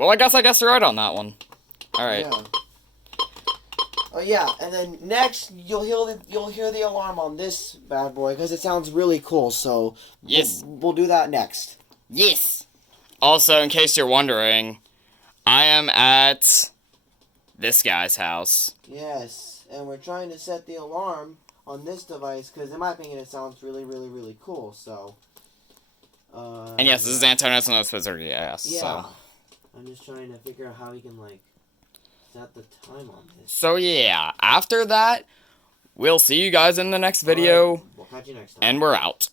Well, I guess you're right on that one. Alright. Yeah. Oh yeah, and then next you'll hear the alarm on this bad boy because it sounds really cool. So Yes. we'll do that next. Yes. Also, in case you're wondering, I am at this guy's house. Yes, and we're trying to set the alarm on this device because in my opinion it sounds really, really, really cool. So. And yes, this is Antonio's and that's Wizard. Yes. Yeah. So. I'm just trying to figure out how we can like set the time on this. So yeah, after that, we'll see you guys in the next video. Right. We'll catch you next time. And we're out.